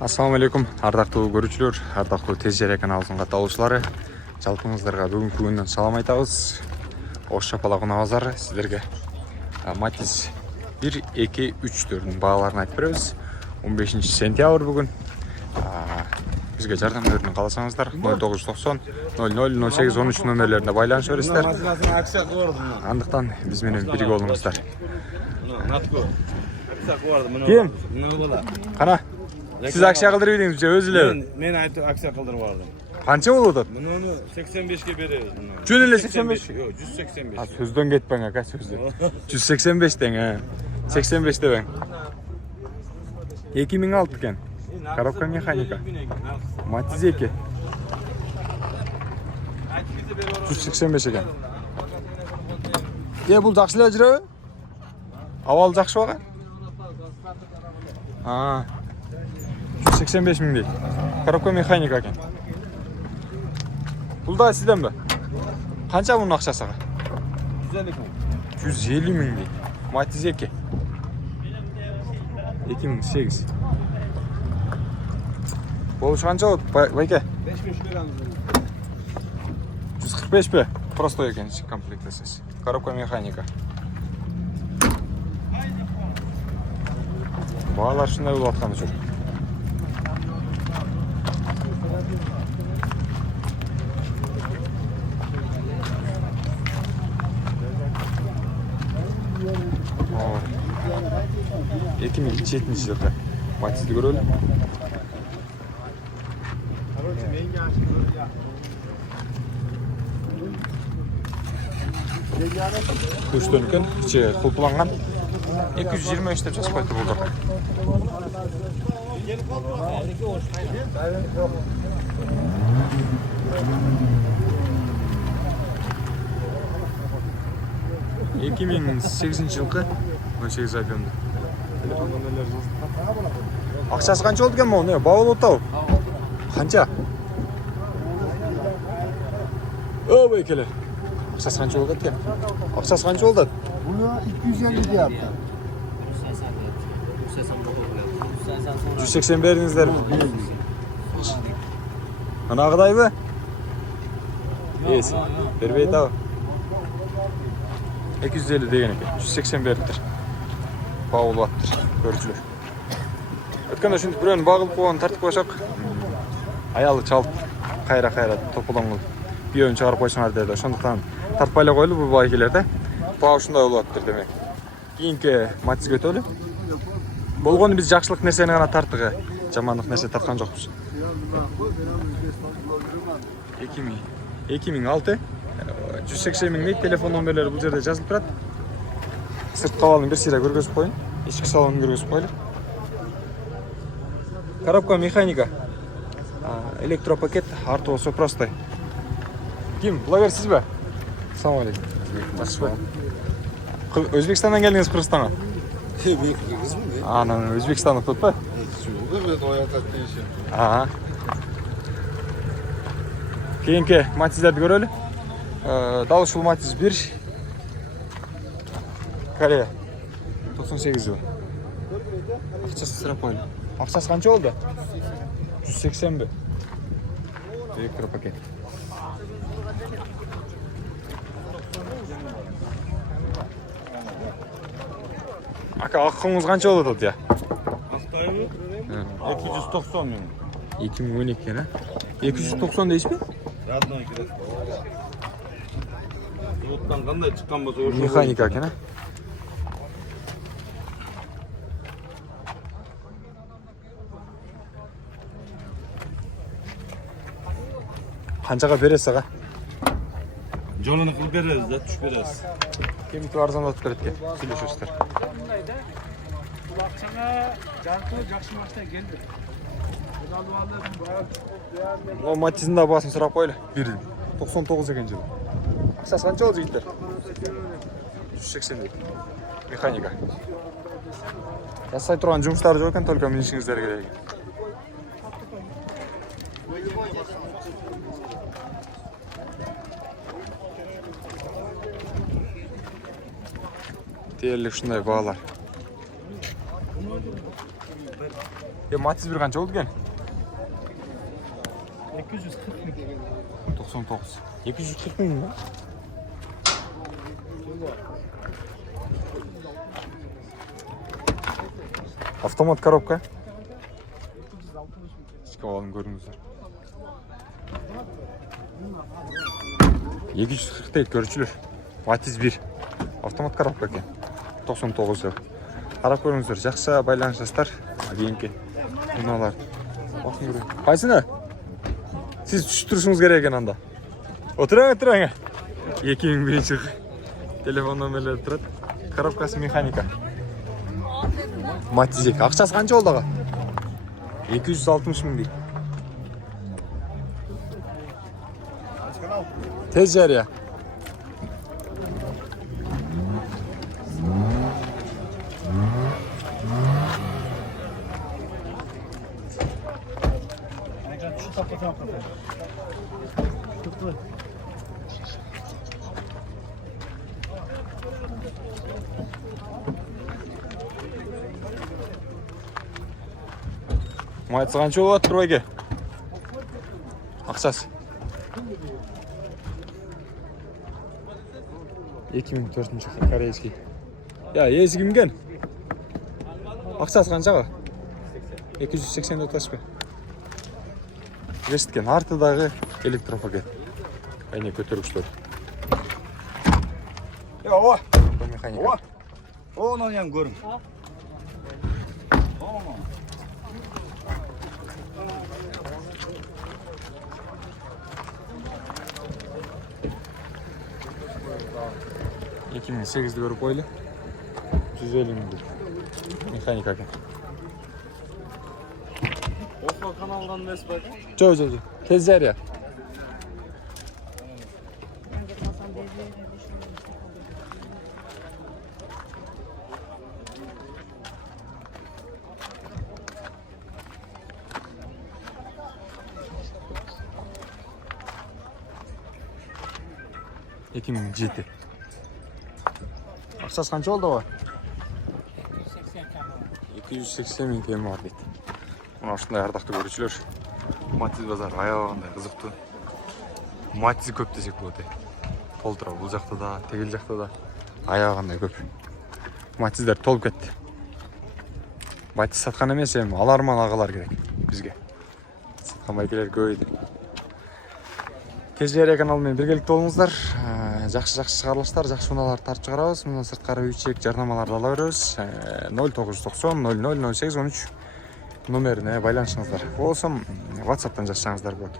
Ассалаумағалейкум, ардақтуу көрүүчүлөр, ардактуу Тез Жария каналыбыздын катталуучулары. Жалпыңыздарга бүгүнкү күндөн салам айтабыз. Ош шапалак унабазар сиздерге Матис 1, 2, 3 бааларын айтып беребиз. 15 сентябрь бүгүн. Бизге жардам берүүнү кааласаңыздар 0990 00 08 13 номерлерине байланыша бересиздер. Андыктан биз менен бирге болуңуздар. Ким? Кана? Siz akşa kıldırıp ediniz özüle. Men akşa kıldırıp vardım. Kança oldu? Bunu 85'e veririz bunu. Cünele 85. Yok 185. Ha sözden gitmen aka sözden. 185'ten ha. 85'te ben. 2006 iken. Коробка механика. Matiz 2. 185 ekan. Bul жақсылап жүрөбү? Авал жақсы бага? 185 миң дейт. Коробка механика екен. Бұл да сізден бе? Қанша бұның ақшасы? 150 миң дейт. Матиз 2. 2008. Болуш қанша болды, байке? 145 бе? Просто екен, комплектасыз. Коробка механика. Бағалар шындай болып атқаны жүр. О, 2007 жылғы Матизді көрөлү. Көштөн екен, içi құлпыланған. 223 деп жазып қойды болды. Екі мың 8 жылғы 18 айдымды. Ақшасы қанша oldu екен мұны? Бауыл отау. Қанша? Өй келе. Ақшасы қанша oldu екен? Ақшасы қанша oldu? Bunu 250 yaptı. 180 беріңіздер. Мына қыдай бі? Ес, бербейді ау. 250 деген екен, 180 бердір. Бауыл баттыр, көршілер. Өткенде үшінді біреуін бағылып қоғаны тартып қойшақ. Аялы чалып, қайра топылан қыл. Бүйеуін шығарып қойсыңар деді. Шондықтан тартпайлы қойлы бұл байкелерді. Бау шындай ол баттыр демек. Кейінгі Матизге өтөлі. Болғаны біз жақшылық нәрсені ғана тарттығы. Жамандық нәрсе тартқан жоқпыз. 2006 180 миң дейт. Телефон номерлері бұл жерде жазылып тұрады. Сырт қавалын бір сира көргізіп қойын. Ішкі салонын көргізіп қойылыр. Коробка механика. Электропакет. Артуы все простой. Ким, блогер сіз бе? Ассалаумағалейкум. Өзбекстаннан келдіңіз Қырғызстанға? Анан Өзбекстандық тот па? Кейінгі Матиздерді көрөлі. Далышыл Матиз 1. Корея. 98 жыл. Ақшасы сұрап қойылы. Ақшасы қанша oldu? 180 бі? Электропакет. Aka аққыңыз қанша oldu тут я? Ақтайбы? 290 миң. 2012 ne? 290 дейсіз бе? Родной кірес. Заводтан қандай шыққан болса ошо. Механика екен, а? Қаншаға бересіз аға? Жолunu қылып бересіз, да түшіп бересіз. Кемікі арзандатып береді, сөйлесесіздер. Bu akşama Cantu жақсы maçtan geldi. О, Матиздің да басын сұрап қойлы. 99 екен жылы. Ақшасы қанша oldu жігіттер? 180 дейді. Механика. Жасай тұрған жұмыстары жоқ екен, только минішіңіздер керек. Дерлік шындай бағалар. Matiz bir qancha bo'ldi ekan? 240 ming. 99. 240 ming mi? Avtomat коробка. İşte oğlum görünüzler. 240 değil görüşülür. Matiz 1. Avtomat коробка ekan. 99 euro. Qarab ko'ringizlar, yaxshi baylanishlar. Keyingi bunalar. Bakın görün. Qaysini? Siz tushib turishingiz kerak ekan anda. O'tiring. 2001 yil. Telefon nomerlari turadi. Коробкасы mexanika. Matiz 2. Aqchasi qancha bo'ldi aqa? 260 ming deydi. Tez jariya. Şu tapacağım. Tuttu. Maytsi qancha bo'lyapti turbaga? Aqchasi 2004 koreyskiy. Ya, ezgimgan. Aqchasi qanchaga? 284 tashqa. Eshitgan, ortidagi elektropaket. Ayni ko'targichlar. Ya o. Mexanika. Onu ham ko'ring. Iki 2008'de görüp öyle. 150 ming. Mexanika ekan. Osman kanalından emas bak. Jo. Tez jariya. Ekim ciddi. Aqchasi qancha bo'ldi o? 280 ming tm var deydi. Mana shunday ardaqli ko'ruvchilar. Matiz bozor ayog'inday qiziqdi. Matiz ko'p desek bo'ladi. To'ltirib bu yoqda da, tegil yoqda da ayog'inday ko'p. Matizlar to'lib ketdi. Matiz satgan emas, ham alarman ag'alar kerak bizga. Satgan baykalar ko'p edi. Tez jariya kanalымен birgelikte болыңыздар. Жақсы шығарылыштар, жақсы мыналарды тартып шығарамыз. Мына сыртқары үйчек жарнамаларды ала береміз. 0990 00 08 13 номеріне байланышыңыздар. Болсам WhatsApp-тан жазсаңыздар болады.